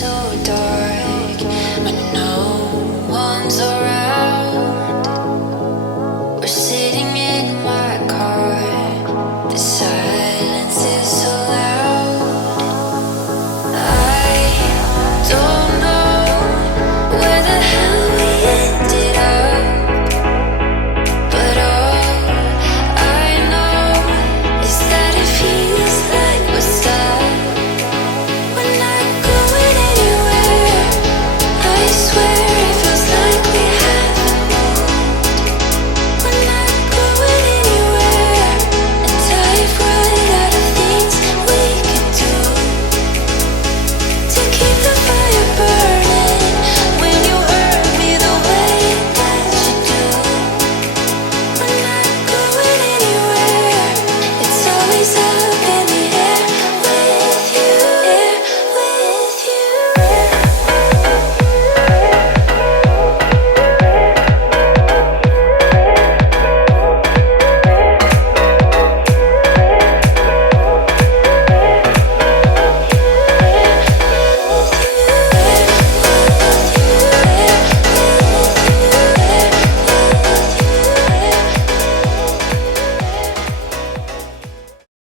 so dark when no one's around. We're sitting in my car. The silence is so loud. I don't